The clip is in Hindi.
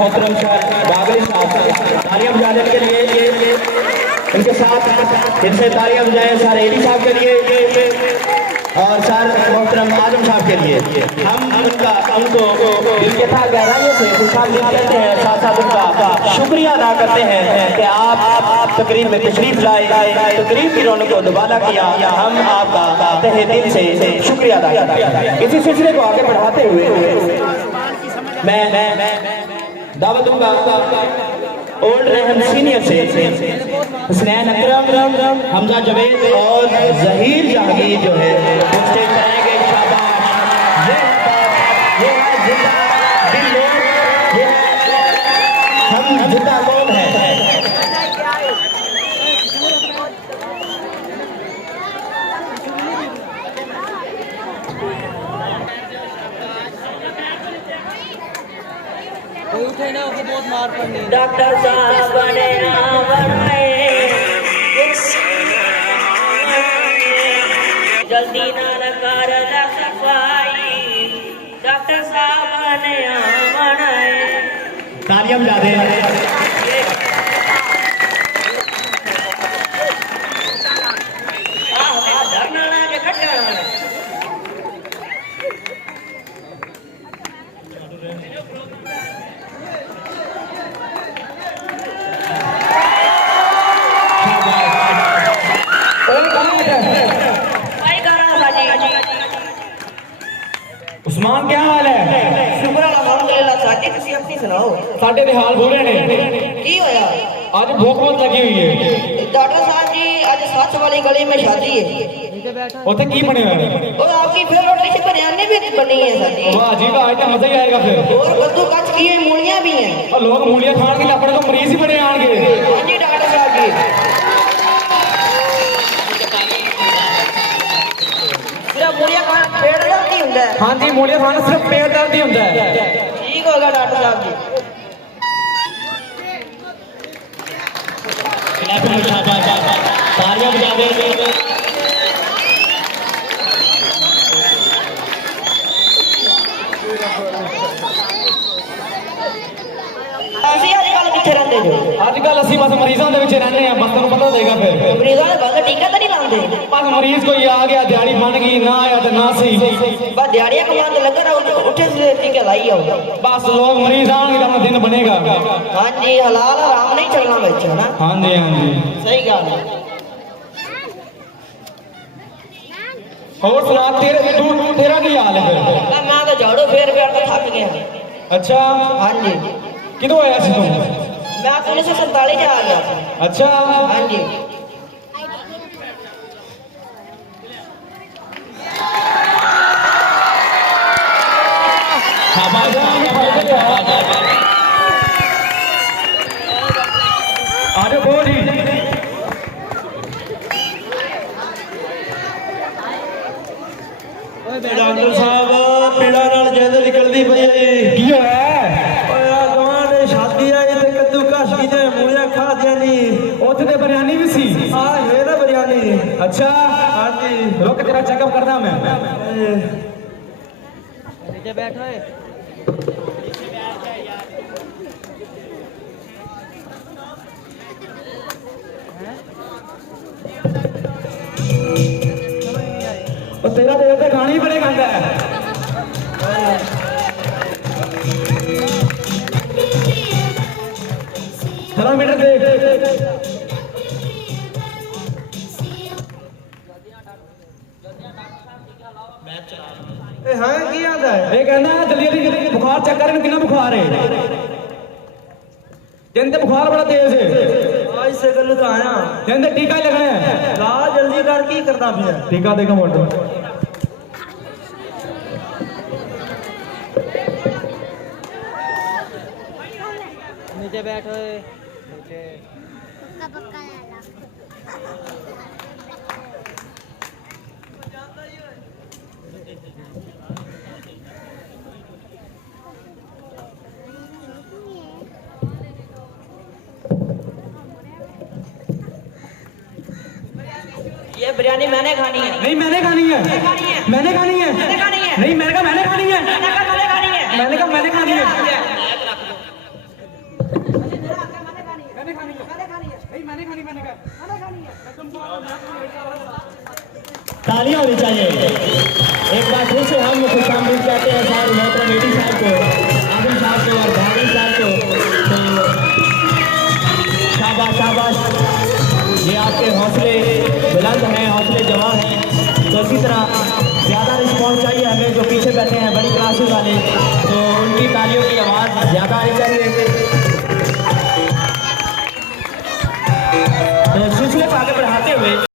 मोहतरम बाबरी साहब, तालियां बजाने के लिए इनके साथ इनसे तालियां बजाएं सर एली साहब के लिए और सर मोहतरम आजम साहब के लिए। हम उनको दिल के था गहराइयों से खुशहाली देते हैं, साथ साथ उनका शुक्रिया अदा करते हैं कि आप तकरीब में तशरीफ लाए, तकरीब की रौनक को दुबारा किया। हम आपका तहे दिल से शुक्रिया अदा करते हैं। इसी सिलसिले को आगे बढ़ाते हुए मैं दावत दूंगा ओल्ड रहम सीनियर से हुसनैन अकरम, हमजा जवेद और जहीर जहांगीर जो है स्टेज करेंगे। शाबाश, ये है जिंदा दिल लोग, ये है हम जिंदा लोग हैं। बहुत मार पड़नी। डॉक्टर साहब जल्दी ना कर सफाई, डॉक्टर साहब ने बनाए। तालियां बजा दें। उस्मान क्या हाल है? शुक्र अल्हम्दुलिल्लाह। साडी तुसी अपनी सुनाओ। साडे दे हाल बुरे ने। की होया? आज भूख बहुत लगी हुई है। डॉक्टर साहब जी आज सच वाली गली में शादी है। उथे की बने हुए? और आपकी फेवरेट डिश बिरयानी भी बनी है साडी। वाह जी वाह, आज मजा ही आएगा फिर। और कद्दू कच की मूलियां भी हैं। और लोग मूलियां खान के लिए अपने को मरीज ही बने आएंगे। हां जी डॉक्टर साहब जी। सिर्फ मूलियां खाना पेट दर्द ही ਹੁੰਦਾ है। हां जी, मूलियां खाना सिर्फ पेट दर्द ही ਹੁੰਦਾ है। ठीक होगा डॉक्टर साहब जी। तालियां बजा दे। आजकल असि बस मरीजों के विच रहने हैं, बस तुम पता देगा फिर मरीजों ने बस टीका तो नहीं लाते। बस मरीज कोई आ गया, दिहाड़ी बन गई, ना आया तो ना सही, बस दिहाड़ियां कमाने लगे ना, उठे से टीके लाई आओ। बस लोग मरीज आएंगे तो अपना दिन बनेगा। हाँ जी, हलाल हराम नहीं चलना बच्चा ना। हाँ जी हाँ जी, सही गल है। और सुना तेरा की हाल है फिर? मैं तो झाड़ू फेर फेर के थक गया। अच्छा हाँ जी, किदों आया सी तू? मैं 1947 से आ गया था। अच्छा हाँ जी, अरे बोली डॉक्टर साहब पीड़ा नाल जिंद निकलदी पई है। की है? ओए आ गवां दे शादी आई ते कद्दू कश की ते मूलियां खा दियानी। उथे ते बिरयानी भी सी। आ है ना बिरयानी। अच्छा हां जी, रुक तेरा चेकअप करना मैं। नीचे बैठो है। और तेरा देर तो खाना ही पड़ेगा है। चलो मीटर दे। ए हां की आंदा है? ये कहना जल्दी जल्दी बुखार चेक कर, कितना बुखार है? जिनते बुखार बड़ा तेज है। आज से गल तो आया जिनते टीका ही लगना है। ला जल्दी कर की करदा फिर? टीका देगा मोटो। नीचे बैठो है। नीचे ये बिरयानी मैंने खानी है। नहीं मैंने खानी है। मैंने खानी है। मैंने खानी है। नहीं मैंने कहा मैंने खानी है। मैंने खानी है। मैंने कहा मैंने खानी है। तालियां होनी चाहिए। एक बार फिर से हम खुशामदीद कहते हैं सर मोहतरम एडी साहब को, आजम साहब को और भागी साहब को। तो शाबाश शाबाश, ये आपके हौसले बुलंद हैं, हौसले जवान हैं। तो इसी तरह ज़्यादा रिस्पॉन्स चाहिए हमें, जो पीछे बैठे हैं बड़ी क्लासेस वाले, तो उनकी तालियों की आवाज़ ज़्यादा आनी चाहिए। तो सिलसिले को आगे बढ़ाते हुए